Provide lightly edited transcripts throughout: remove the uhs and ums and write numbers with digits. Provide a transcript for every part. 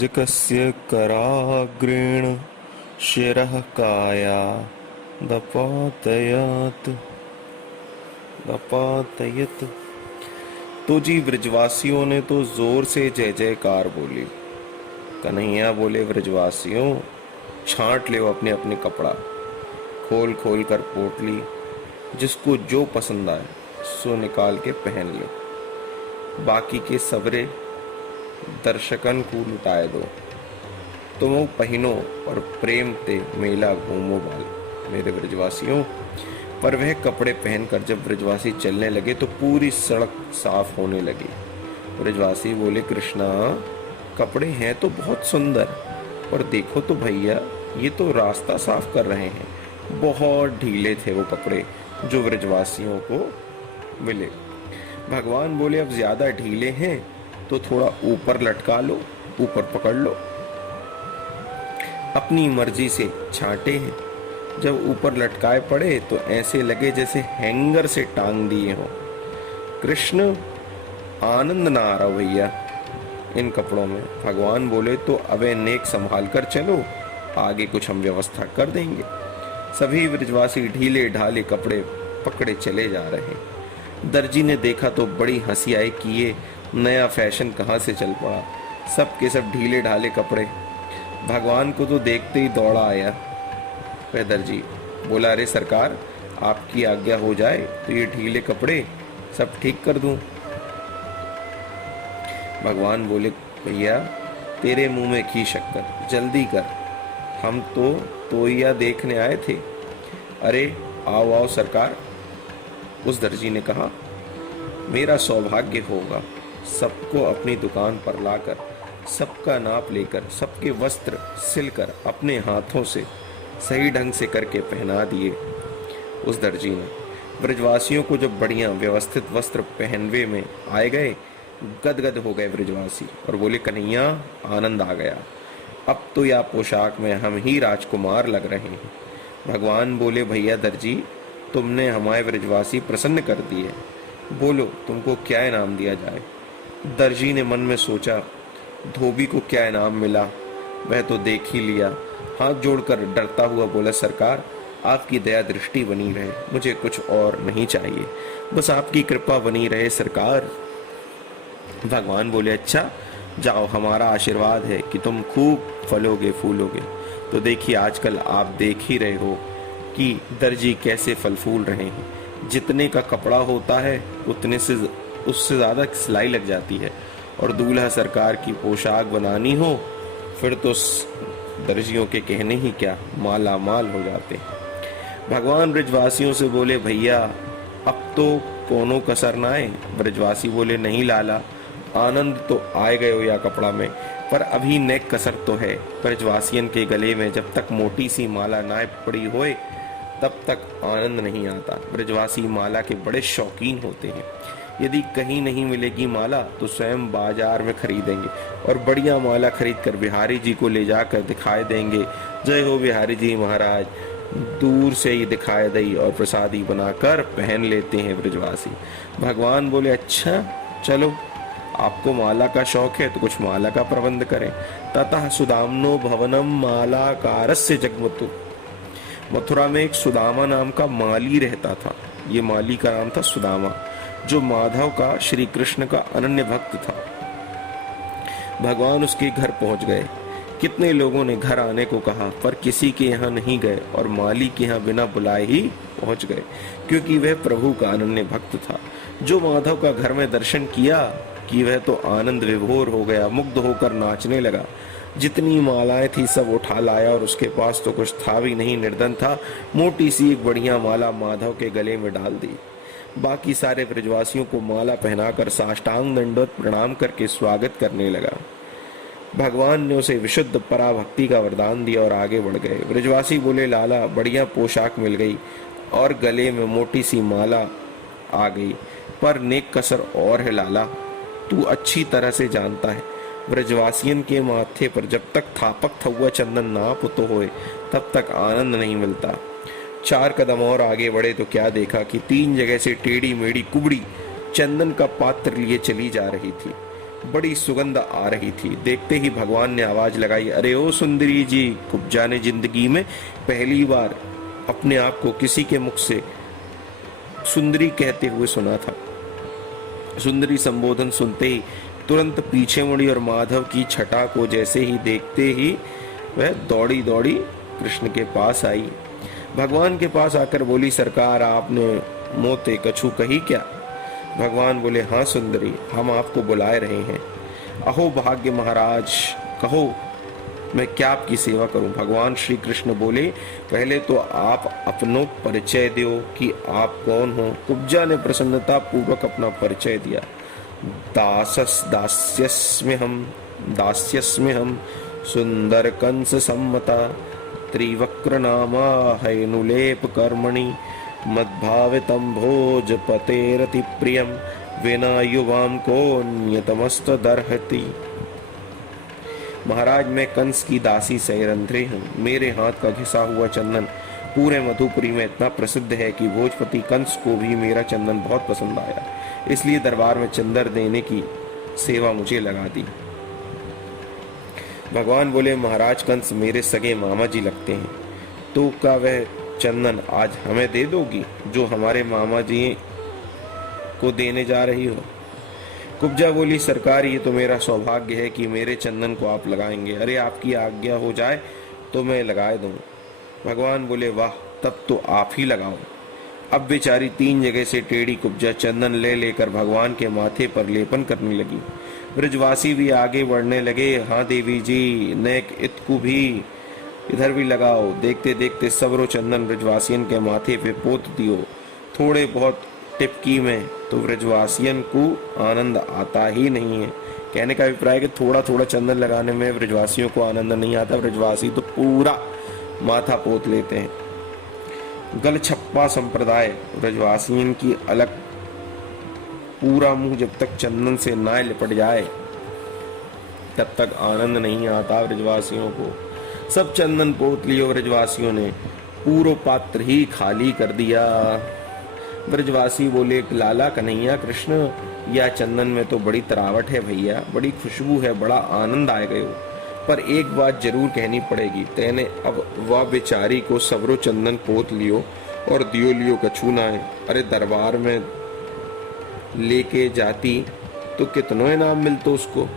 राजकस्य कराग्रेण शिरः काया दपातयत दपातयत। तो जी ब्रजवासियों ने तो जोर से जय जयकार बोली। कन्हैया बोले, ब्रजवासियों छांट ले अपने अपने कपड़ा, खोल खोल कर पोटली, जिसको जो पसंद आए सो निकाल के पहन ले। बाकी के सबरे दर्शकन को लुटाए दो। तुम पहिनो और प्रेम ते मेला घूमो बाल मेरे ब्रजवासियों। पर वह कपड़े पहनकर जब ब्रजवासी चलने लगे तो पूरी सड़क साफ होने लगी। ब्रजवासी बोले, कृष्णा कपड़े हैं तो बहुत सुंदर, पर देखो तो भैया ये तो रास्ता साफ कर रहे हैं। बहुत ढीले थे वो कपड़े जो ब्रजवासियों को मिले। भगवान बोले, अब ज्यादा ढीले हैं तो थोड़ा ऊपर लटका लो, ऊपर पकड़ लो। अपनी मर्जी से छांटे हैं, जब ऊपर लटकाए पड़े तो ऐसे लगे जैसे हैंगर से टांग दिए हो। कृष्ण आनंद ना आ रहा भैया इन कपड़ों में। भगवान बोले, तो अबे नेक संभाल कर चलो, आगे कुछ हम व्यवस्था कर देंगे। सभी ब्रजवासी ढीले ढाले कपड़े पकड़े चले जा रहे। दर्जी ने देखा तो बड़ी हंसी आई कि ये नया फैशन कहाँ से चल पड़ा। सब के सब ढीले ढाले कपड़े। भगवान को तो देखते ही दौड़ा आया वह दर्जी। बोला, अरे सरकार आपकी आज्ञा हो जाए तो ये ढीले कपड़े सब ठीक कर दूं। भगवान बोले, भैया तेरे मुंह में घी शक्कर, जल्दी कर, हम तो तोइया देखने आए थे। अरे आओ आओ सरकार, उस दर्जी ने कहा, मेरा सौभाग्य होगा सबको अपनी दुकान पर लाकर, सबका नाप लेकर, सबके वस्त्र सिलकर अपने हाथों से सही ढंग से करके पहना दिए। उस दर्जी ने ब्रजवासियों को जब बढ़िया व्यवस्थित वस्त्र पहनवे में आए गए, गदगद हो गए ब्रजवासी और बोले, कन्हैया आनंद आ गया, अब तो या पोशाक में हम ही राजकुमार लग रहे हैं। भगवान बोले, भैया दर्जी तुमने हमारे ब्रजवासी प्रसन्न कर दिए, बोलो तुमको क्या इनाम दिया जाए। दर्जी ने मन में सोचा, धोबी को क्या इनाम मिला वह तो देख ही लिया। हाथ जोड़कर डरता हुआ बोला, सरकार आपकी दया दृष्टि बनी रहे, मुझे कुछ और नहीं चाहिए, बस आपकी कृपा बनी रहे सरकार। भगवान बोले, अच्छा जाओ, हमारा आशीर्वाद है कि तुम खूब फलोगे फूलोगे। तो देखिए आजकल आप देख ही रहे हो कि दर्जी कैसे फल फूल रहे हैं। जितने का कपड़ा होता है उतने से उससे ज्यादा सिलाई लग जाती है, और दूल्हा सरकार की पोशाक बनानी हो फिर तो दर्जियों के कहने ही क्या, माला माल हो जाते हैं। भगवान ब्रजवासियों से बोले, भैया अब तो कोनो कसर ना आए। ब्रजवासी बोले, नहीं लाला, आनंद तो आए गए हो या कपड़ा में, पर अभी नेक कसर तो है। ब्रजवासियन के गले में जब तक मोटी सी माला ना पड़ी होए तब तक आनंद नहीं आता। ब्रजवासी माला के बड़े शौकीन होते हैं। यदि कहीं नहीं मिलेगी माला तो स्वयं बाजार में खरीदेंगे और बढ़िया माला खरीद कर बिहारी जी को ले जाकर दिखाई देंगे। जय हो बिहारी जी महाराज। दूर से ही दिखाई दई और प्रसादी बनाकर पहन लेते हैं ब्रजवासी। भगवान बोले, अच्छा चलो आपको माला का शौक है तो कुछ माला का प्रबंध करें। ततः सुदामनो भवनम मालाकारस्य जगमतु। मथुरा में एक सुदामा नाम का माली रहता था। ये माली का नाम था सुदामा, जो माधव का, श्री कृष्ण का अनन्य भक्त था। भगवान उसके घर पहुंच गए। कितने लोगों ने घर आने को कहा पर किसी के यहाँ नहीं गए और माली के यहाँ बिना बुलाए ही पहुंच गए, क्योंकि वह प्रभु का अनन्य भक्त था। जो माधव का घर में दर्शन किया कि वह तो आनंद विभोर हो गया, मुग्ध होकर नाचने लगा। जितनी मालाएं थी सब उठा लाया और उसके पास तो कुछ था भी नहीं, निर्धन था। मोटी सी एक बढ़िया माला माधव के गले में डाल दी। बाकी सारे ब्रजवासियों को माला पहनाकर साष्टांग दंडवत प्रणाम करके स्वागत करने लगा। भगवान ने उसे विशुद्ध पराभक्ति का वरदान दिया और आगे बढ़ गए। ब्रजवासी बोले, लाला बढ़िया पोशाक मिल गई और गले में मोटी सी माला आ गई, पर नेक कसर और है लाला, तू अच्छी तरह से जानता है ब्रजवासियन के माथे पर जब तक थापक थुआ चंदन ना पुतो होए तब तक आनंद नहीं मिलता। 4 कदम और आगे बढ़े तो क्या देखा कि 3 जगह से टेढ़ी मेढ़ी कुबड़ी चंदन का पात्र लिए चली जा रही थी। बड़ी सुगंध आ रही थी। देखते ही भगवान ने आवाज लगाई, अरे ओ सुंदरी जी। कुब्जा ने जिंदगी में पहली बार अपने आप को किसी के मुख से सुंदरी कहते हुए सुना था। सुंदरी संबोधन सुनते ही तुरंत पीछे मुड़ी और माधव की छटा को जैसे ही देखते ही वह दौड़ी दौड़ी कृष्ण के पास आई। भगवान के पास आकर बोली, सरकार आपने मोते कछु कही क्या? भगवान बोले, हाँ सुंदरी, हम आपको बुलाए रहे हैं। अहो भाग्य महाराज, कहो मैं क्या आपकी सेवा करूं? भगवान श्री कृष्ण बोले, पहले तो आप अपनो परिचय दो कि आप कौन हो। कुब्जा ने प्रसन्नता पूर्वक अपना परिचय दिया। दास्यस्मे हम सुंदर कंस सम्मता त्रिवक्र नामा हैनुलेप कर्मणि मद्भावितं भोजपतेरति प्रियम विना युवाम को न्यतमस्त दर्हति। महाराज, मैं कंस की दासी सैरंध्री हूँ। मेरे हाथ का घिसा हुआ चंदन पूरे मधुपुरी में इतना प्रसिद्ध है कि भोजपति कंस को भी मेरा चंदन बहुत पसंद आया, इसलिए दरबार में चंदन देने की सेवा मुझे लगा दी। भगवान बोले, महाराज कंस मेरे सगे मामा जी लगते हैं, तो क्या वह चंदन आज हमें दे दोगी जो हमारे मामा जी को देने जा रही हो? कुब्जा बोली, सरकार ये तो मेरा सौभाग्य है कि मेरे चंदन को आप लगाएंगे। अरे आपकी आज्ञा हो जाए तो मैं लगाए दूं। भगवान बोले, वाह, तब तो आप ही लगाओ। अब बेचारी 3 जगह से टेढ़ी कुब्जा चंदन ले लेकर भगवान के माथे पर लेपन करने लगी। ब्रजवासी भी आगे बढ़ने लगे, हाँ देवी जी, नेक इतकु भी इधर भी लगाओ। देखते देखते सबरो चंदन ब्रजवासियन के माथे पे पोत दियो। थोड़े बहुत टिपकी में तो ब्रजवासियन को आनंद आता ही नहीं है। कहने का अभिप्राय कि थोड़ा थोड़ा चंदन लगाने में ब्रजवासियों को आनंद नहीं आता, ब्रजवासी तो पूरा माथा पोत लेते हैं। गलछप्पा संप्रदाय ब्रजवासियन की अलग, पूरा मुंह जब तक चंदन से ना लिपट जाए तब तक आनंद नहीं आता ब्रजवासियों को। सब चंदन पोत लियो ब्रजवासियों ने, पूरा पात्र ही खाली कर दिया। ब्रजवासी बोले, लाला कन्हैया कृष्ण, या चंदन में तो बड़ी तरावट है भैया, बड़ी खुशबू है, बड़ा आनंद आए गए हो, पर एक बात जरूर कहनी पड़ेगी। तेने अब वह बेचारी को सबरो चंदन पोत लियो और दियो लियो कछू ना है। अरे दरबार में लेके जाती तो कितनो इनाम मिलतो उसको।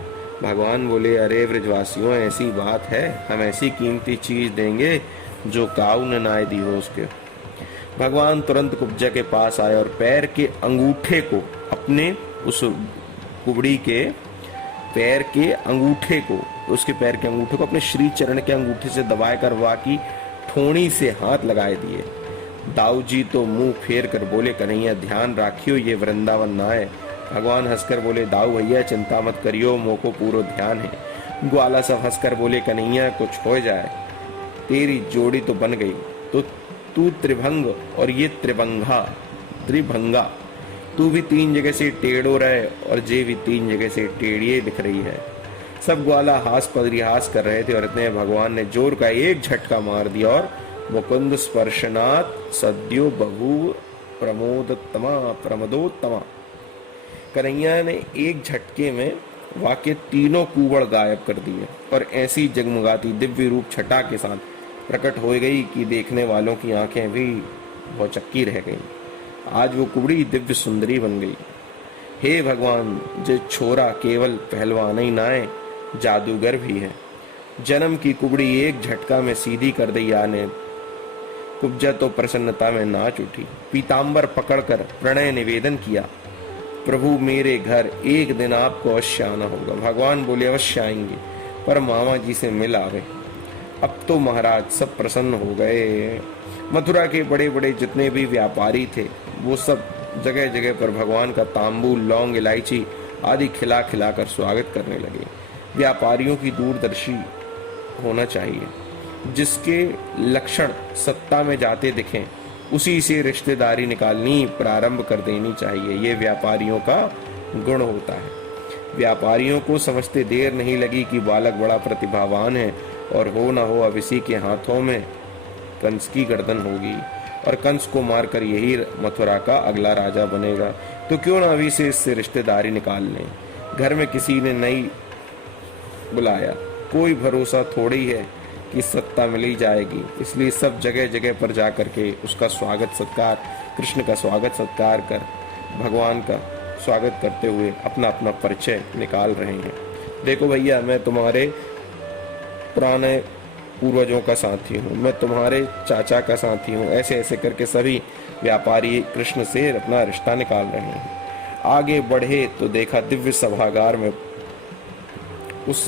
भगवान बोले, अरे ब्रजवासियों, ऐसी बात है, हम ऐसी कीमती चीज देंगे जो काऊ ने नाय दी हो उसके। भगवान तुरंत कुब्जा के पास आए और पैर के अंगूठे को अपने उस कुबड़ी के पैर के अंगूठे को, उसके पैर के अंगूठे को अपने श्री चरण के अंगूठे से दबाए कर वाकी ठोड़ी से हाथ लगाए दिए। दाऊ जी तो मुंह फेर कर बोले, कन्हैया ध्यान राखियो, ये वृंदावन ना है। भगवान हंसकर बोले, दाऊ भैया चिंता मत करियो, मोको पूरा ध्यान है। ग्वाला सब हंसकर बोले, कन्हैया कुछ हो जाए, तेरी जोड़ी तो बन गई, तो तू त्रिभंग और ये त्रिभंगा, तू भी 3 जगह से टेढ़ो रहे और जे भी 3 जगह से टेढ़िए दिख रही है। सब ग्वाला हास परिहास कर रहे थे और इतने भगवान ने जोर का एक झटका मार दिया और मुकुंद स्पर्शनात् सद्यो बभूव प्रमदोत्तमा। कन्हैया ने एक झटके में वाके तीनों कुवड़ गायब कर दिए और ऐसी जगमगाती दिव्य रूप छटा के साथ प्रकट हो गई कि देखने वालों की आंखें भी भौचक्की रह गईं। आज वो कुबड़ी दिव्य सुंदरी बन गई। हे भगवान, जो छोरा केवल पहलवान ही ना है, जादूगर भी है। जन्म की कुबड़ी एक झटका में सीधी कर दी आने। कुब्जा तो प्रसन्नता में नाच उठी, पीताम्बर पकड़कर प्रणय निवेदन किया, प्रभु मेरे घर एक दिन आपको अवश्य आना होगा। भगवान बोले, अवश्य आएंगे, पर मामा जी से मिल आवे। अब तो महाराज सब प्रसन्न हो गए। मथुरा के बड़े बड़े जितने भी व्यापारी थे वो सब जगह जगह पर भगवान का तांबूल, लौंग, इलायची आदि खिला खिला कर स्वागत करने लगे। व्यापारियों की दूरदर्शी होना चाहिए, जिसके लक्षण सत्ता में जाते दिखें उसी से रिश्तेदारी निकालनी प्रारंभ कर देनी चाहिए। ये व्यापारियों का गुण होता है। व्यापारियों को समझते देर नहीं लगी कि बालक बड़ा प्रतिभावान है और हो न हो अब इसी के हाथों में कंस की गर्दन होगी और कंस को मारकर यही मथुरा का अगला राजा बनेगा। तो क्यों ना अभी से इससे रिश्तेदारी निकाल लें। घर में किसी ने नहीं बुलाया, कोई भरोसा थोड़ी है कि सत्ता मिल जाएगी, इसलिए सब जगह जगह पर जा करके उसका स्वागत सत्कार, कृष्ण का स्वागत सत्कार कर भगवान का स्वागत करते हुए अपना अपना परिचय निकाल रहे हैं। देखो भैया, मैं तुम्हारे पुराने पूर्वजों का साथी हूँ, मैं तुम्हारे चाचा का साथी हूँ, ऐसे ऐसे करके सभी व्यापारी कृष्ण से अपना रिश्ता निकाल रहे हैं। आगे बढ़े तो देखा दिव्य सभागार में, उस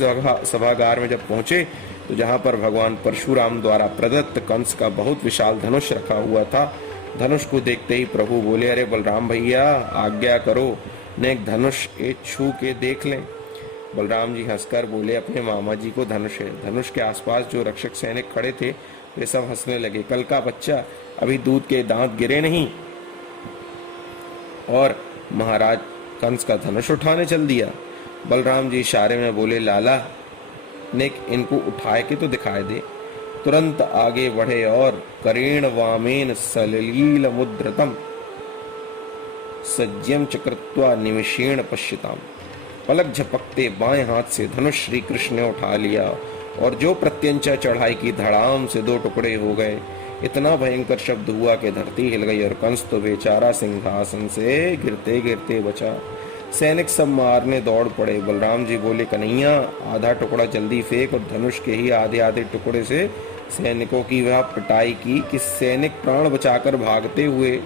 सभागार में जब पहुंचे तो जहां पर भगवान परशुराम द्वारा प्रदत्त कंस का बहुत विशाल धनुष रखा हुआ था। धनुष को देखते ही प्रभु बोले, अरे बलराम भैया आज्ञा करो, ने एक धनुष एक छू के देख लें। बलराम जी हंसकर बोले, अपने मामा जी को धनुष है। धनुष के आसपास जो रक्षक सैनिक खड़े थे वे सब हंसने लगे। कल का बच्चा, अभी दूध के दांत गिरे नहीं और महाराज कंस का धनुष उठाने चल दिया। बलराम जी इशारे में बोले, लाला ने इनको उठाए के तो दिखाई दे। तुरंत आगे बढ़े और करेण वामेन सलील मुद्रतम सज्जम चक्रत्वा निमिषेण पश्यताम। पलक झपकते बाएं हाथ से धनुष श्री कृष्ण ने उठा लिया और जो प्रत्यंचा चढ़ाई की धड़ाम से दो टुकड़े हो गए। इतना भयंकर शब्द हुआ कि धरती हिल गई और कंस तो बेचारा सिंहासन से गिरते गिरते बचा। सैनिक सब मारने दौड़ पड़े। बलराम जी बोले, कन्हैया आधा टुकड़ा जल्दी फेंक, और धनुष के ही आधे आधे टुकड़े से सैनिकों की वह पिटाई की कि सैनिक प्राण बचाकर भागते हुए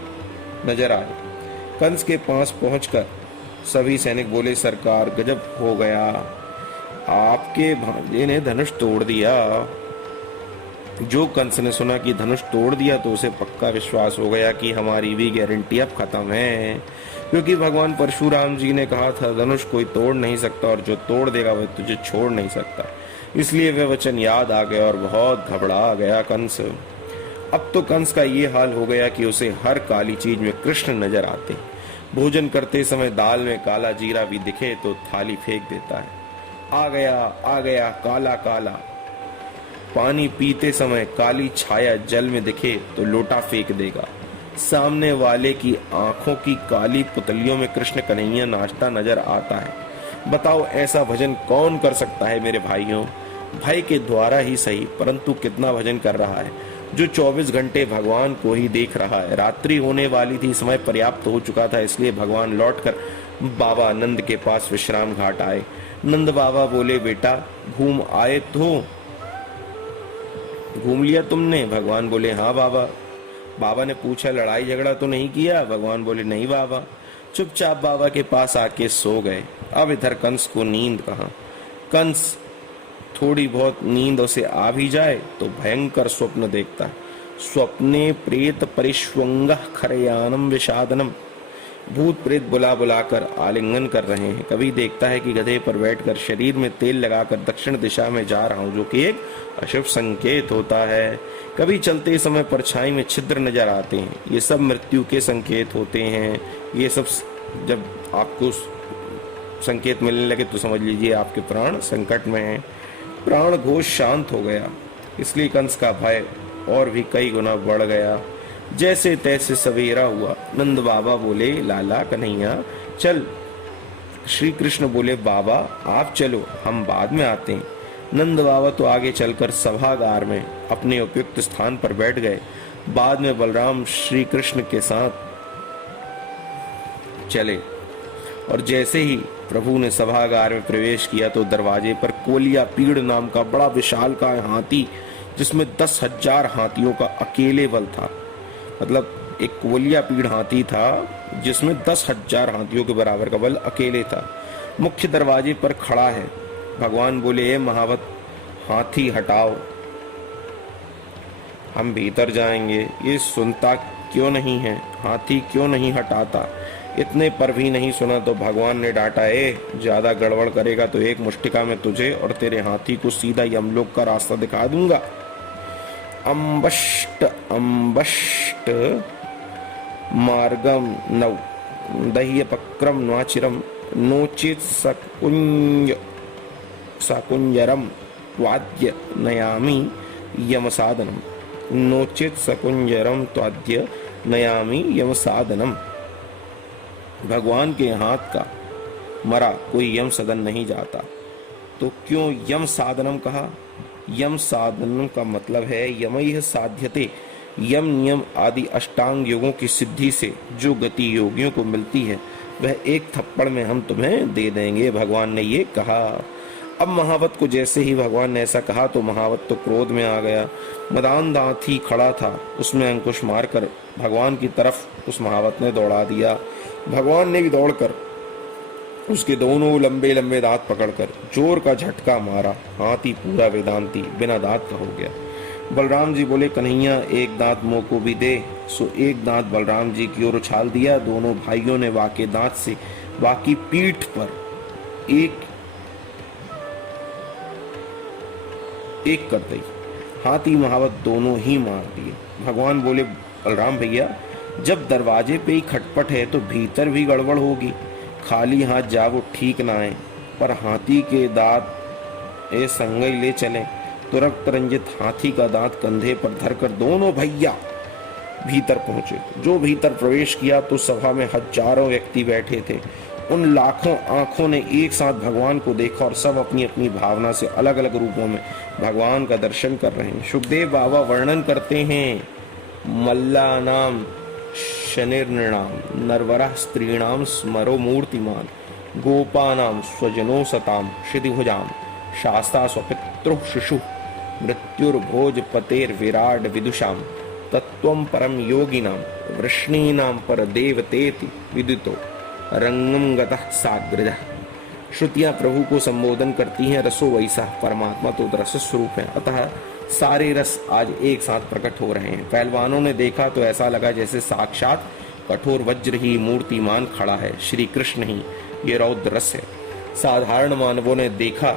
नजर आए। कंस के पास पहुंचकर सभी सैनिक बोले, सरकार गजब हो गया, आपके भांजे ने धनुष तोड़ दिया। जो कंस ने सुना कि धनुष तोड़ दिया तो उसे पक्का विश्वास हो गया कि हमारी भी गारंटी अब खत्म है, क्योंकि भगवान परशुराम जी ने कहा था धनुष कोई तोड़ नहीं सकता और जो तोड़ देगा वह तुझे छोड़ नहीं सकता। इसलिए वह वचन याद आ गया और बहुत घबरा गया कंस। अब तो कंस का ये हाल हो गया कि उसे हर काली चीज में कृष्ण नजर आते। भोजन करते समय दाल में काला जीरा भी दिखे तो थाली फेंक देता है। आ गया काला काला। पानी पीते समय काली छाया जल में दिखे तो लोटा फेंक देगा। सामने वाले की आंखों की काली पुतलियों में कृष्ण कन्हैया नाचता नजर आता है। बताओ ऐसा भजन कौन कर सकता है मेरे भाइयों? भाई के द्वारा ही सही, परंतु कितना भजन कर रहा है जो 24 घंटे भगवान को ही देख रहा है। रात्रि होने वाली थी, समय पर्याप्त हो चुका था, इसलिए भगवान लौटकर बाबा नंद के पास विश्राम घाट आए। नंद बाबा बोले, बेटा घूम आए तो घूम लिया तुमने? भगवान बोले, हाँ बाबा। बाबा ने पूछा, लड़ाई झगड़ा तो नहीं किया? भगवान बोले, नहीं बाबा। चुपचाप बाबा के पास आके सो गए। अब इधर कंस को नींद कहाँ। कंस थोड़ी बहुत नींद उसे आ भी जाए तो भयंकर स्वप्न देखता है। स्वप्ने प्रेत परिष्वंग खरयानम विषादनम। भूत प्रेत बुला बुलाकर आलिंगन कर रहे हैं। कभी देखता है कि गधे पर बैठकर शरीर में तेल लगाकर दक्षिण दिशा में जा रहा हूं, जो कि एक अशुभ संकेत होता है। कभी चलते समय परछाई में छिद्र नजर आते हैं, ये सब मृत्यु के संकेत होते हैं। ये सब जब आपको संकेत मिलने लगे तो समझ लीजिए आपके प्राण संकट में हैं। प्राण घोष शांत हो गया, इसलिए कंस का भय और भी कई गुना बढ़ गया। जैसे तैसे सवेरा हुआ। नंद बाबा बोले, लाला कन्हैया चल। श्री कृष्ण बोले, बाबा आप चलो, हम बाद में आते हैं। नंद बाबा तो आगे चलकर सभागार में अपने उपयुक्त स्थान पर बैठ गए। बाद में बलराम श्री कृष्ण के साथ चले और जैसे ही प्रभु ने सभागार में प्रवेश किया तो दरवाजे पर कोलिया पीड़ नाम का बड़ा विशालकाय हाथी, जिसमें 10,000 हाथियों का अकेले बल था। मतलब एक कोलिया पीड़ हाथी था जिसमें 10,000 हाथियों के बराबर का बल अकेले था, मुख्य दरवाजे पर खड़ा है। भगवान बोले, महावत हाथी हटाओ, हम भीतर जाएंगे। ये सुनता क्यों नहीं है? हाथी क्यों नहीं हटाता? इतने पर भी नहीं सुना तो भगवान ने डांटा, ज्यादा गड़बड़ करेगा तो एक मुष्टिका में तुझे और तेरे हाथी को सीधा यमलोक का रास्ता दिखा दूंगा। अम्बष्ट अम्बष्ट मार्गम नव दह्य पक्रम नाचिरम नोचित सकुंजरम वाद्य नयामी यम साधनम। नोचित सकुंजरम त्वाद्य नयामी यम साधनम। भगवान के हाथ का मरा कोई यम सदन नहीं जाता। तो क्यों यम साधनम कहा? यम साधनम का मतलब है यमैः साध्यते, यम नियम आदि अष्टांग योगों की सिद्धि से जो गति योगियों को मिलती है वह एक थप्पड़ में हम तुम्हें दे देंगे, भगवान ने ये कहा। अब महावत को जैसे ही भगवान ने ऐसा कहा तो महावत तो क्रोध में आ गया। मदान दांत ही खड़ा था, उसमें अंकुश मारकर भगवान की तरफ उस महावत ने दौड़ा दिया। भगवान ने भी दौड़कर उसके दोनों लंबे लंबे दांत पकड़कर जोर का झटका मारा। हाथी पूरा वेदांती बिना दांत का हो गया। बलराम जी बोले, कन्हैया एक दांत मुंह को भी दे। सो एक दांत बलराम जी की ओर उछाल दिया। दोनों भाइयों ने वाके दांत से वाकी पीठ पर एक एक कर दी। हाथी महावत दोनों ही मार दिए। भगवान बोले, बलराम भैया जब दरवाजे पे ही खटपट है तो भीतर भी गड़बड़ होगी, खाली हाथ जाओ ठीक ना आए। पर हाथी के दांत ए संगई ले चले। तो रक्त रंजित हाथी का दांत कंधे पर धरकर दोनों भैया भीतर पहुंचे। जो भीतर प्रवेश किया तो सभा में हजारों व्यक्ति बैठे थे। उन लाखों आंखों ने एक साथ भगवान को देखा और सब अपनी अपनी भावना से अलग अलग रूपों में भगवान का दर्शन कर रहे हैं। सुखदेव बाबा वर्णन करते हैं, मल्लानाम शनिर्नृणाम नरवरः स्त्रीणाम स्मरो मूर्तिमान, गोपानाम स्वजनो सताम क्षितिभुजाम, शास्ता स्वपितृः शिशु मृत्युर्भोजपतेर विराट विदुषाम, तत्वं परम योगिनाम वृष्णीनाम परदेवतेति विदितो रंगम गतः साग्रजः। श्रुतियां प्रभु को संबोधन करती हैं, रसो वैसा, परमात्मा तो रस स्वरूप है, अतः सारे रस आज एक साथ प्रकट हो रहे हैं। पहलवानों ने देखा तो ऐसा लगा जैसे साक्षात कठोर वज्र ही मूर्तिमान खड़ा है, श्री कृष्ण ही ये रौद्र रस है। साधारण मानवों ने देखा,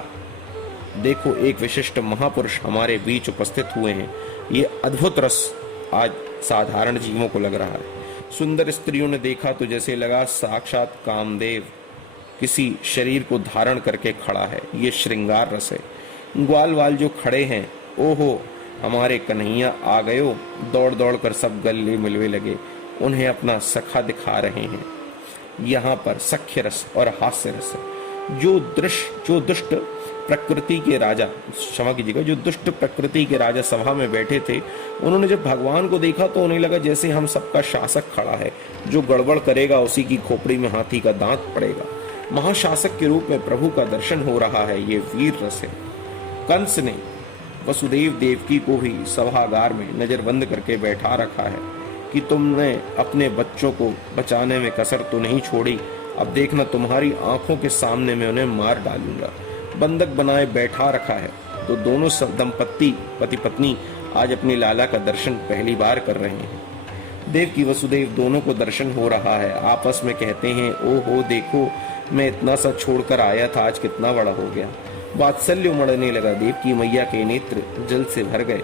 देखो एक विशिष्ट महापुरुष हमारे बीच उपस्थित हुए हैं, ये अद्भुत रस आज साधारण जीवों को लग रहा है। सुंदर स्त्रियों ने देखा तो जैसे लगा साक्षात कामदेव किसी शरीर को धारण करके खड़ा है, ये श्रृंगार रस है। ग्वाल वाल जो खड़े हैं, ओहो हमारे कन्हैया आ गयो, दौड़ दौड़ कर सब गले मिलवे लगे, उन्हें अपना सखा दिखा रहे हैं। यहाँ पर सख्य रस और हास्य रस है। जो दुष्ट प्रकृति के राजा, क्षमा कीजिएगा, जो दुष्ट प्रकृति के राजा सभा में बैठे थे, उन्होंने जब भगवान को देखा तो उन्हें लगा जैसे हम सबका शासक खड़ा है, जो गड़बड़ करेगा उसी की खोपड़ी में हाथी का दांत पड़ेगा। महाशासक के रूप में प्रभु का दर्शन हो रहा है, ये वीर रस है। कंस ने वसुदेव देवकी को भी सभागार में नजरबंद करके बैठा रखा है कि तुमने अपने बच्चों को बचाने में कसर तो नहीं छोड़ी, अब देखना तुम्हारी आंखों के सामने मैं उन्हें मार डालूंगा। बंधक बनाए बैठा रखा है। तो दोनों दंपत्ति पति पत्नी आज अपनी लाला का दर्शन पहली बार कर रहे हैं। देवकी वसुदेव दोनों को दर्शन हो रहा है। आपस में कहते हैं, ओहो देखो मैं इतना सा छोड़कर आया था, आज कितना बड़ा हो गया। वात्सल्य उमड़ने लगा। देवकी मैया के नेत्र जल से भर गए।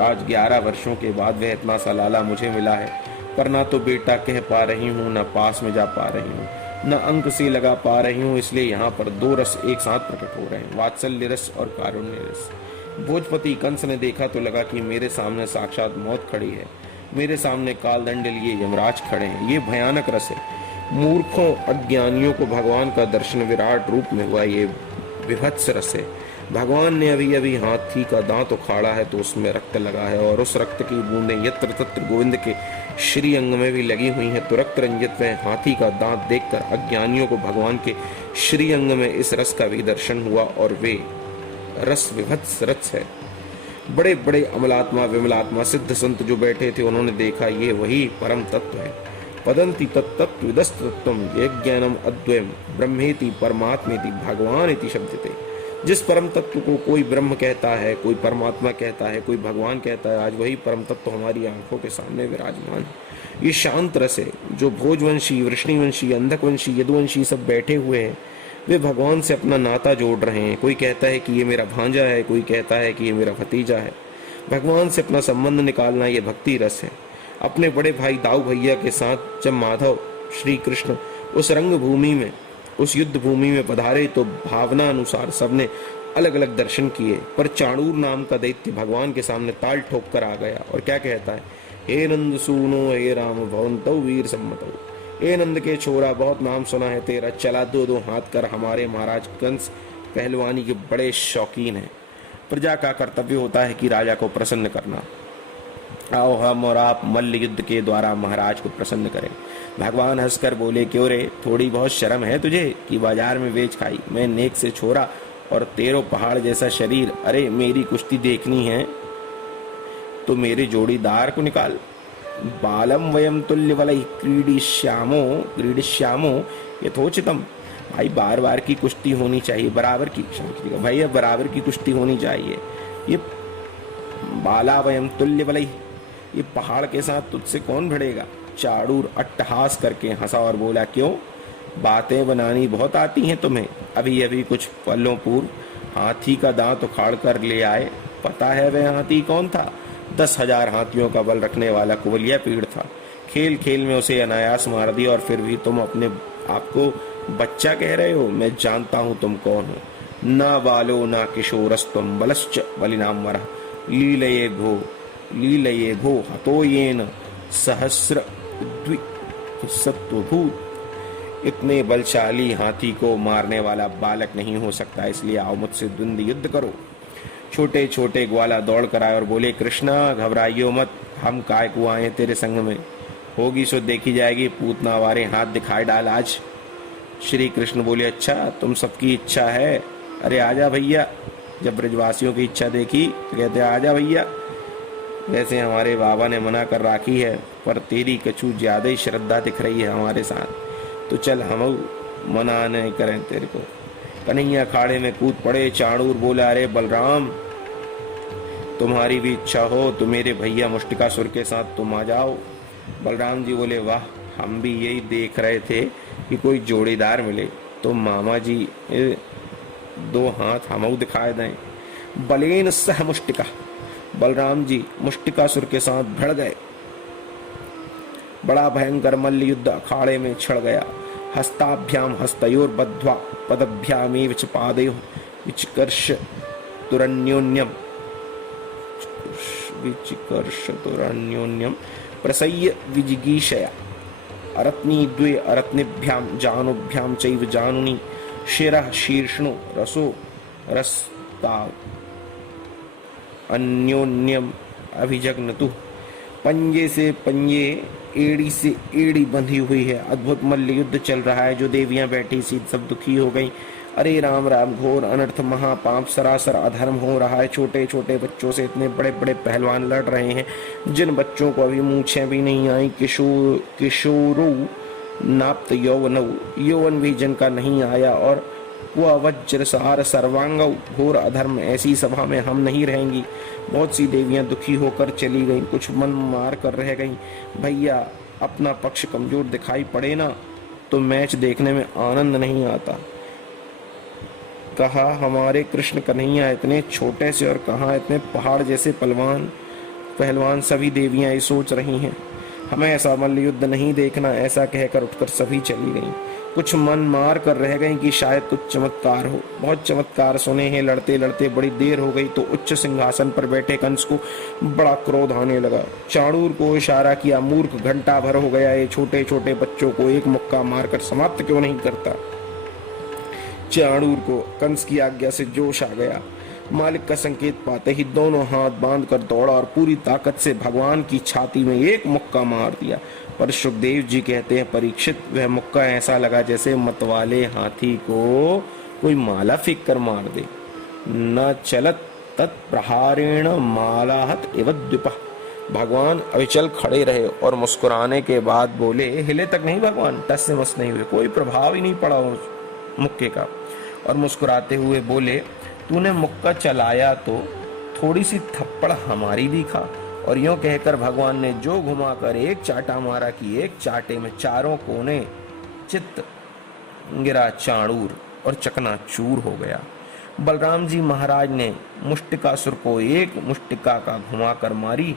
आज 11 वर्षों के बाद वह इतना सा लाला मुझे मिला है, पर ना तो बेटा कह पा रही हूँ, ना पास में जा पा रही हूँ, न अंक से लगा पा रही हूँ। इसलिए यहाँ पर दो रस एक साथ प्रकट हो रहे हैं, वात्सल्य रस और कारुण्य रस। भोजपति कंस ने देखा तो लगा कि मेरे सामने साक्षात मौत खड़ी है, मेरे सामने कालदंड लिए यमराज खड़े हैं, ये भयानक रस है। मूर्खों अज्ञानियों को भगवान का दर्शन विराट रूप में हुआ, ये विभत्स रस है। भगवान ने अभी अभी हाथी का दांत उखाड़ा है तो उसमें रक्त लगा है, और उस रक्त की बूंदें यत्र तत्र गोविंद के श्री अंग में भी लगी हुई हैं। तो रक्त रंजित में हाथी का दांत देखकर अज्ञानियों को भगवान के श्री अंग में इस रस का भी दर्शन हुआ, और वे रस विभत्स रस है। बड़े बड़े अमलात्मा विमलात्मा सिद्ध संत जो बैठे थे, उन्होंने देखा ये वही परम तत्व है। पदंति तत्तत्विदस्तत्वम यज्ञानम अद्वयम ब्रह्मेति परमात्मेति भगवान इति शब्दते। जिस परम तत्व को कोई ब्रह्म कहता है, कोई परमात्मा कहता है, कोई भगवान कहता है, आज वही परम तत्व हमारी आंखों के सामने विराजमान है। ये शांत रस है। जो भोजवंशी, वृष्णिवंशी, अंधकवंशी, यदुवंशी सब बैठे हुए हैं, वे भगवान से अपना नाता जोड़ रहे हैं। कोई कहता है कि ये मेरा भांजा है, कोई कहता है कि ये मेरा भतीजा है। भगवान से अपना संबंध निकालना ये भक्ति रस है। अपने बड़े भाई दाऊ भैया के साथ जब माधव श्री कृष्ण उस रंग भूमि में, उस युद्ध भूमि में पधारे तो भावना अनुसार सबने अलग अलग दर्शन किए, पर चाणूर नाम का दैत्य भगवान के सामने ताल ठोक कर आ गया और क्या कहता है, हे नंद सूनो हे राम भवंतौ वीर सम्मतौ, ए नंद के छोरा, बहुत नाम सुना है तेरा, चला दो दो हाथ कर। हमारे महाराज कंस पहलवानी के बड़े शौकीन हैं। प्रजा का कर्तव्य होता है कि राजा को प्रसन्न करना। आओ हम और आप मल्ल युद्ध के द्वारा महाराज को प्रसन्न करें। भगवान हंसकर बोले, क्यों रे, थोड़ी बहुत शर्म है तुझे कि बाजार में बेच खाई। मैं नेक से छोरा और तेरो पहाड़ जैसा शरीर। अरे मेरी कुश्ती देखनी है तो मेरे जोड़ीदार को निकाल। बालम वयम तुल्य वलय क्रीडिश्यामो यथोचितम। भाई बार बार की कुश्ती होनी चाहिए, बराबर की। भाई अब बराबर की कुश्ती होनी चाहिए। ये बाला वयम तुल्य वलय, ये पहाड़ के साथ तुझसे कौन भिड़ेगा। चाड़ूर अट्टहास करके हंसा और बोला, क्यों, बातें बनानी बहुत आती हैं तुम्हें। अभी अभी कुछ पलों पूर्व हाथी का दांत उखाड़ कर ले आए। पता है वह हाथी कौन था? 10,000 हाथियों का बल रखने वाला कुवलिया पीड़ था। खेल खेल में उसे अनायास मार दिया और फिर भी तुम अपने आपको बच्चा कह रहे हो। मैं जानता हूं तुम कौन हो। ना बालो ना किशोरस्तुम बलश्च बलिनाम वरः लीलये घो हतो येन सहस्र द्विसत्वभूत। इतने बलशाली हाथी को मारने वाला बालक नहीं हो सकता, इसलिए आओ मुझसे द्वंद्व युद्ध करो। छोटे छोटे ग्वाला दौड़ कर आए और बोले, कृष्णा घबराइयो मत, हम काय को आए तेरे संग में। होगी सो देखी जाएगी, पूतना वारे हाथ दिखाए डाल आज। श्री कृष्ण बोले, अच्छा तुम सबकी इच्छा है, अरे आजा भैया। जब ब्रजवासियों की इच्छा देखी तो कहते आजा भैया। वैसे हमारे बाबा ने मना कर राखी है, पर तेरी कछु ज्यादा ही श्रद्धा दिख रही है हमारे साथ, तो चल हम मना नहीं करें तेरे को। कन्हैया अखाड़े में कूद पड़े। चाणूर बोला, अरे बलराम, तुम्हारी भी इच्छा हो तो मेरे भैया मुष्टिकासुर के साथ तुम आ जाओ। बलराम जी बोले, वाह, हम भी यही देख रहे थे कि कोई जोड़ीदार मिले तो मामा जी दो हाथ हम दिखाए दें। बलेन सह मुष्टिका, बलराम जी मुष्टिकासुर के साथ भिड़ गए। बड़ा भयंकर मल्ल युद्ध अखाड़े में छिड़ गया। हस्ताभ्याम हस्तयोर बद्ध्वा पदभ्यामेव च पादयोः विचिकर्ष तुरन्योन्यम प्रसय्य विजिगीषया। अरत्नी द्वे अरत्निभ्याम जानुभ्याम चैव जानुनि शिरः शीर्ष्णो रसो रसताव अन्योन्यम अभिजग्नतु। पंजे से पंजे, एड़ी से एड़ी बंधी हुई है। अद्भुत मल्ल युद्ध चल रहा है। जो देवियां बैठी सी सब दुखी हो गई। अरे राम राम, घोर अनर्थ, महापाप, सरासर अधर्म हो रहा है। छोटे छोटे बच्चों से इतने बड़े बड़े पहलवान लड़ रहे हैं, जिन बच्चों को अभी मूछें भी नहीं आई। किशोरो नाप्त यौवन भी जिनका नहीं आया, और वह वज्रसार सर्वांग घोर अधर्म। ऐसी सभा में हम नहीं रहेंगी। बहुत सी देवियां दुखी होकर चली गईं, कुछ मन मार कर रह गईं। भैया अपना पक्ष कमजोर दिखाई पड़े ना तो मैच देखने में आनंद नहीं आता। कहा हमारे कृष्ण कन्हैया इतने छोटे से और कहाँ इतने पहाड़ जैसे पहलवान। सभी देवियां ये सोच रही हैं, हमें ऐसा मल्ल युद्ध नहीं देखना। ऐसा कहकर उठकर सभी चली गईं। कुछ मन मार कर रह गईं कि शायद कुछ चमत्कार हो। बहुत चमत्कार सुने हैं। लड़ते लड़ते बड़ी देर हो गई तो उच्च सिंहासन पर बैठे कंस को बड़ा क्रोध आने लगा। चाणूर को इशारा किया, मूर्ख, घंटा भर हो गया, ये छोटे छोटे बच्चों को एक मुक्का मारकर समाप्त क्यों नहीं करता। चाणूर को कंस की आज्ञा से जोश आ गया। मालिक का संकेत पाते ही दोनों हाथ बांधकर दौड़ा और पूरी ताकत से भगवान की छाती में एक मुक्का मार दिया। पर सुखदेव जी कहते हैं, परीक्षित, वह मुक्का ऐसा लगा जैसे मतवाले हाथी को कोई माला फेंक कर मार दे। न चलत तत्प्रहारेण मालाहत एव द्विपः। भगवान अविचल खड़े रहे और मुस्कुराने के बाद बोले, हिले तक नहीं भगवान, टस से मस नहीं हुए, कोई प्रभाव ही नहीं पड़ा उस मुक्के का। और मुस्कुराते हुए बोले, तूने मुक्का चलाया तो थोड़ी सी थप्पड़ हमारी भी खा। और यूं कहकर भगवान ने जो घुमाकर एक चाटा मारा कि एक चाटे में चारों कोने चित्त गिरा चाणूर और चकनाचूर हो गया। बलराम जी महाराज ने मुष्टिकासुर को एक मुष्टिका का घुमाकर मारी।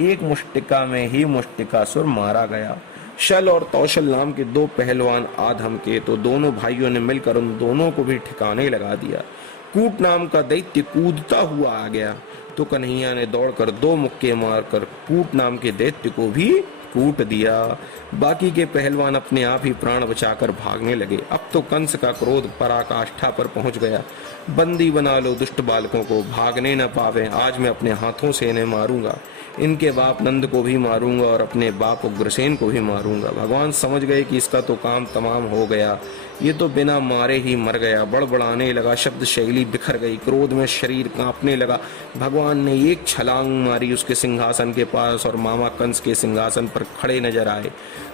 एक मुष्टिका में ही मुष्टिकासुर मारा गया। शल और तौशल नाम के दो पहलवान आधम के, तो दोनों भाइयों ने मिलकर उन दोनों को भी ठिकाने लगा दिया। कूट नाम का दैत्य कूदता हुआ आ गया तो कन्हैया ने दौड़कर दो मुक्के मारकर कूट नाम के दैत्य को भी कूट दिया। बाकी के पहलवान अपने आप ही प्राण बचाकर भागने लगे। अब तो कंस का क्रोध पराकाष्ठा पर पहुंच गया। बंदी बना लो दुष्ट बालकों को, भागने न पावे। आज मैं अपने हाथों से इन्हें मारूंगा। इनके बाप नंद को भी मारूंगा और अपने बाप उग्रसेन को भी मारूंगा। भगवान समझ गए कि इसका तो काम तमाम हो गया, ये तो बिना मारे ही मर गया। बड़बड़ाने लगा, शब्द शैली बिखर गई, क्रोध में शरीर कांपने लगा। भगवान ने एक छलांग मारी उसके सिंहासन के पास और मामा कंस के सिंहासन पर खड़े नजर आए।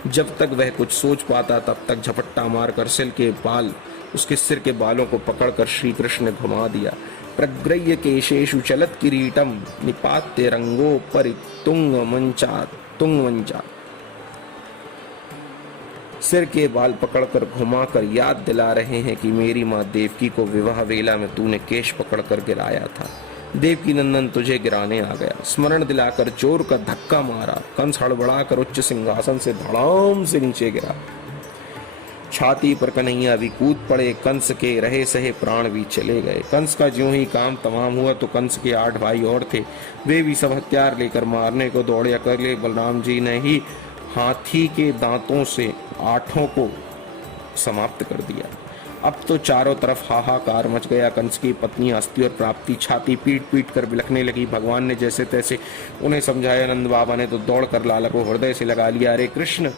जब तक वह कुछ सोच पाता तब तक झपट्टा मारकर उसके सिर के बालों को पकड़कर श्री कृष्ण ने घुमा दिया। प्रग्रह्य केशेषु चलत किरीटम निपात्य रंगो पर तुंग मंचा। सिर के बाल पकड़कर घुमाकर याद दिला रहे हैं कि मेरी माँ देवकी को विवाह वेला में तूने केश पकड़कर गिराया था। देवकी नंदन तुझे गिराने आ गया। स्मरण दिलाकर जोर का धक्का मारा। कंस हड़बड़ाकर उच्च सिंहासन से धड़ाम से नीचे गिरा। छाती पर कन्हैया भी कूद पड़े। कंस के रहे सहे प्राण भी चले गए। कंस का ज्यों ही काम तमाम हुआ तो कंस के 8 भाई और थे, वे भी सब हथियार लेकर मारने को दौड़े। अकेले बलराम जी ने ही हाथी के दांतों से 8 को समाप्त कर दिया। अब तो चारों तरफ हाहाकार मच गया। कंस की पत्नी अस्ति और प्राप्ति छाती पीट पीट कर बिलखने लगी। भगवान ने जैसे तैसे उन्हें समझाया। नंद बाबा ने तो दौड़कर लाला को हृदय से लगा लिया। अरे कृष्ण,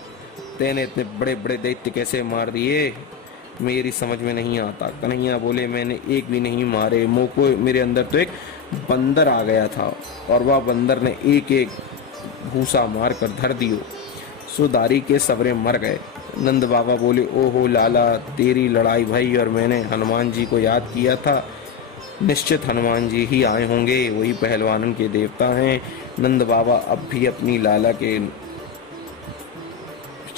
तेने इतने बड़े बड़े दैत्य कैसे मार दिए, मेरी समझ में नहीं आता। कन्हैया बोले, मैंने एक भी नहीं मारे, मेरे अंदर तो एक बंदर आ गया था और वह बंदर ने एक एक भूसा मार कर धर दियो, सो दारी के सवरे मर गए। नंद बाबा बोले, ओहो लाला, तेरी लड़ाई भई और मैंने हनुमान जी को याद किया था। निश्चित हनुमान जी ही आए होंगे, वही पहलवानों के देवता हैं। नंद बाबा अब भी अपनी लाला के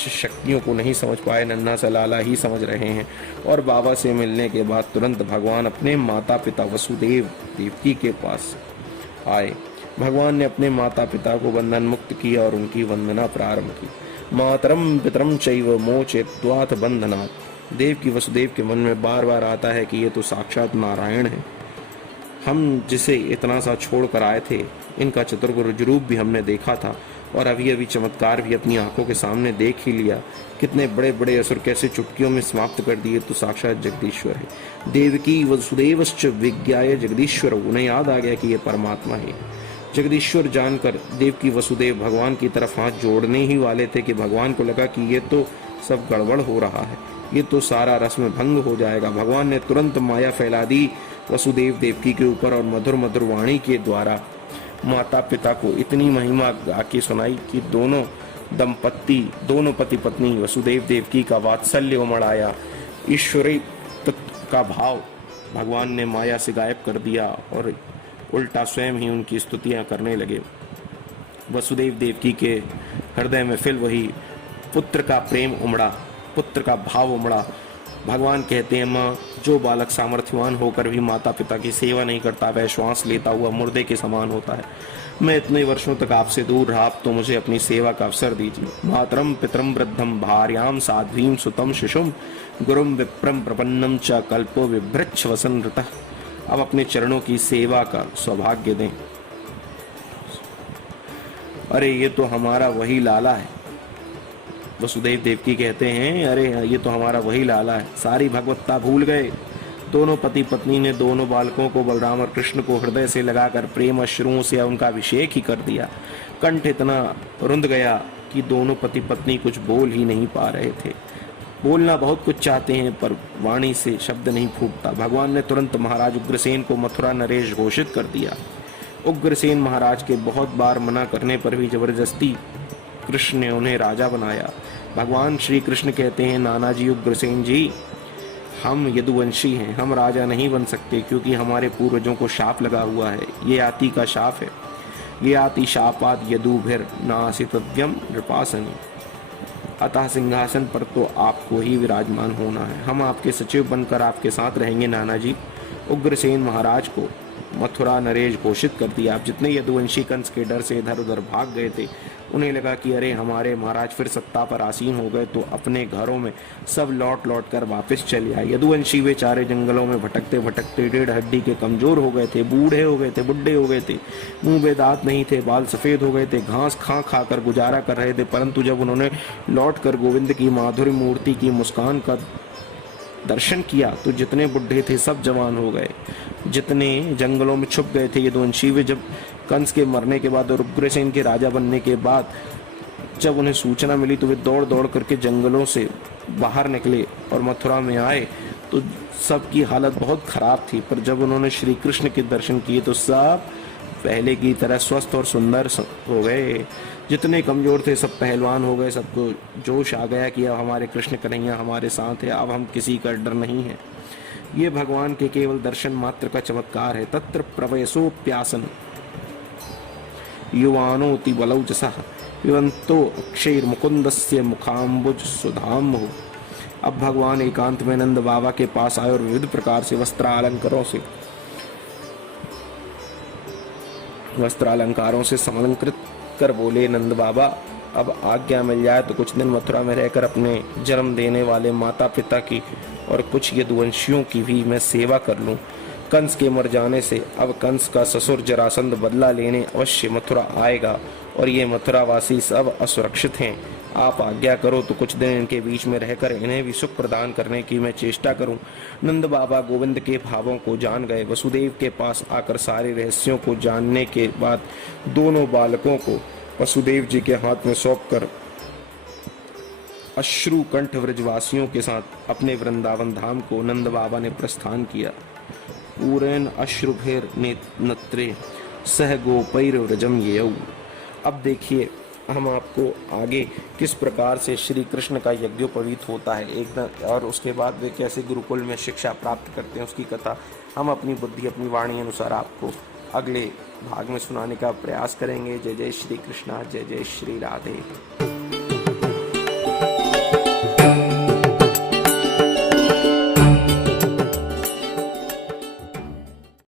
शक्तियों को नहीं समझ पाए, नन्हा सा लाला ही समझ रहे हैं। और बाबा से मिलने के बाद तुरंत भगवान अपने माता पिता वसुदेव देवकी के पास आए। भगवान ने अपने माता पिता को बंधन मुक्त किया और उनकी वंदना प्रारंभ की। मातरम पितरम चैव मोचयित्वाथ बंधनात्। देव की वसुदेव के मन में बार बार आता है कि ये तो साक्षात नारायण है। हम जिसे इतना सा छोड़ कर आए थे, इनका चतुर्भुज रूप भी हमने देखा था और अभी अभी चमत्कार भी अपनी आंखों के सामने देख ही लिया। कितने बड़े बड़े असुर कैसे चुटकियों में समाप्त कर दिए, तो साक्षात जगदीश्वर है। देवकी वसुदेवश्च विज्ञाय जगदीश्वर, उन्हें याद आ गया कि ये परमात्मा है। जगदीश्वर जानकर देवकी वसुदेव भगवान की तरफ हाथ जोड़ने ही वाले थे कि भगवान को लगा कि ये तो सब गड़बड़ हो रहा है, ये तो सारा रस्म भंग हो जाएगा। भगवान ने तुरंत माया फैला दी वसुदेव देवकी के ऊपर और मधुर मधुर वाणी के द्वारा माता पिता को इतनी महिमा आके सुनाई कि दोनों पति पत्नी वसुदेव देवकी का वात्सल्य उमड़ आया। ईश्वरी तत्व का भाव भगवान ने माया से गायब कर दिया और उल्टा स्वयं ही उनकी स्तुतियां करने लगे। वसुदेव देवकी के हृदय में फिर वही पुत्र का प्रेम उमड़ा, पुत्र का भाव उमड़ा। भगवान कहते हैं, माँ, जो बालक सामर्थ्यवान होकर भी माता पिता की सेवा नहीं करता, वह श्वास लेता हुआ मुर्दे के समान होता है। मैं इतने वर्षों तक आपसे दूर रहा, अब तो मुझे अपनी सेवा का अवसर दीजिए। मातरम पितरम वृद्धम भार्याम साध्वीम सुतम शिशुम गुरुम विप्रम प्रपन्नम च कल्पो विभ्रच्छ वसन ऋतः। अब अपने चरणों की सेवा का सौभाग्य दें। अरे ये तो हमारा वही लाला है। वसुदेव देवकी कहते हैं, अरे ये तो हमारा वही लाला है। सारी भगवत्ता भूल गए। दोनों पति पत्नी ने दोनों बालकों को, बलराम और कृष्ण को, हृदय से लगाकर प्रेम अश्रुओं से उनका अभिषेक ही कर दिया। कंठ इतना रुंध गया कि दोनों पति पत्नी कुछ बोल ही नहीं पा रहे थे। बोलना बहुत कुछ चाहते हैं पर वाणी से शब्द नहीं फूटता। भगवान ने तुरंत महाराज उग्रसेन को मथुरा नरेश घोषित कर दिया। उग्रसेन महाराज के बहुत बार मना करने पर भी जबरदस्ती कृष्ण ने उन्हें राजा बनाया। भगवान श्री कृष्ण कहते हैं, नाना जी उग्रसेन जी, हम यदुवंशी हैं, हम राजा नहीं बन सकते क्योंकि हमारे पूर्वजों को शाप लगा हुआ है। ये आति का शाप है। ये आति शापात यदुभिर नासितव्यम नृपासनी। अतः सिंहासन पर तो आपको ही विराजमान होना है। हम आपके सचिव बनकर आपके साथ रहेंगे नाना जी। उग्रसेन महाराज को मथुरा नरेश घोषित कर दिया। आप जितने यदुवंशी कंस के डर से इधर उधर भाग गए थे, उन्हें लगा कि अरे हमारे महाराज फिर सत्ता पर आसीन हो गए, तो अपने घरों में सब लौट लौट कर वापस चले आए। यदुवंशी बेचारे जंगलों में भटकते भटकते डेढ़ हड्डी के कमजोर हो गए थे, बूढ़े हो गए थे, बुढ़े हो गए थे, मुंह में दांत नहीं थे, बाल सफेद हो गए थे, घास खा खा कर गुजारा कर रहे थे। परंतु जब उन्होंने लौट कर गोविंद की माधुरी मूर्ति की मुस्कान का दर्शन किया तो जितने बुढ़े थे सब जवान हो गए, जितने जंगलों में छुप गए थे यदुवंशी वे, जब कंस के मरने के बाद और उग्रसेन के राजा बनने के बाद जब उन्हें सूचना मिली तो वे दौड़ दौड़ करके जंगलों से बाहर निकले और मथुरा में आए तो सबकी हालत बहुत खराब थी। पर जब उन्होंने श्री कृष्ण के दर्शन किए तो सब पहले की तरह स्वस्थ और सुंदर हो गए। जितने कमजोर थे सब पहलवान हो गए, सबको जोश आ गया कि अब हमारे कृष्ण कन्हैया हमारे साथ है, अब हम किसी का डर नहीं है। ये भगवान के केवल दर्शन मात्र का चमत्कार है। तत्र प्रवयसोप्यासन युवानोति बलौजसः पिबन्तो अक्षैर मुकुंदस्य मुखाम्बुज सुधाम हो। अब भगवान एकांत में नंद बाबा के पास आए और विविध प्रकार से वस्त्रालंकारों से समलंकृत कर बोले, नंद बाबा अब आज्ञा मिल जाए तो कुछ दिन मथुरा में रहकर अपने जन्म देने वाले माता पिता की और कुछ यदुवंशियों की भी मैं सेवा कर लूं। कंस के मर जाने से अब कंस का ससुर जरासंध बदला लेने अवश्य मथुरा आएगा और ये मथुरावासी सब असुरक्षित हैं। आप आज्ञा करो तो कुछ दिन इनके बीच में रहकर इन्हें भी सुख प्रदान करने की मैं चेष्टा करूं। नंद बाबा गोविंद के भावों को जान गए। वसुदेव के पास आकर सारे रहस्यों को जानने के बाद दोनों बालकों को वसुदेव जी के हाथ में सौंपकर अश्रु कंठ व्रजवासियों के साथ अपने वृंदावन धाम को नंद बाबा ने प्रस्थान किया। पूरेन अश्रुभेर नेत्रे सह गोपैर व्रजम येयौ। अब देखिए हम आपको आगे किस प्रकार से श्री कृष्ण का यज्ञोपवीत होता है एकदम, और उसके बाद वे कैसे गुरुकुल में शिक्षा प्राप्त करते हैं उसकी कथा हम अपनी बुद्धि अपनी वाणी अनुसार आपको अगले भाग में सुनाने का प्रयास करेंगे। जय जय श्री कृष्णा, जय जय श्री राधे।